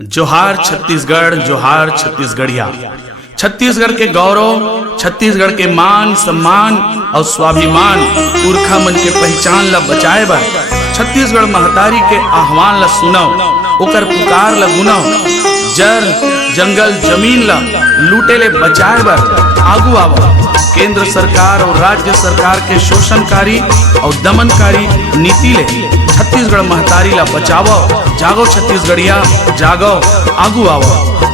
जोहार छत्तीसगढ़, जोहार छत्तीसगढ़िया। छत्तीसगढ़ के गौरव, छत्तीसगढ़ के मान सम्मान और स्वाभिमान, पुरखा मन के पहचान ला बचाए बर छत्तीसगढ़ महतारी के आह्वान ला सुनव, ओकर पुकार ला गुनव। जल जंगल जमीन ला लूटे ले बचाए बर आगू आवो। केंद्र सरकार और राज्य सरकार के शोषणकारी और दमनकारी नीति ले छत्तीसगढ़ महतारी ला बचावो। जागो छत्तीसगढ़िया, जागो, आगू आवो।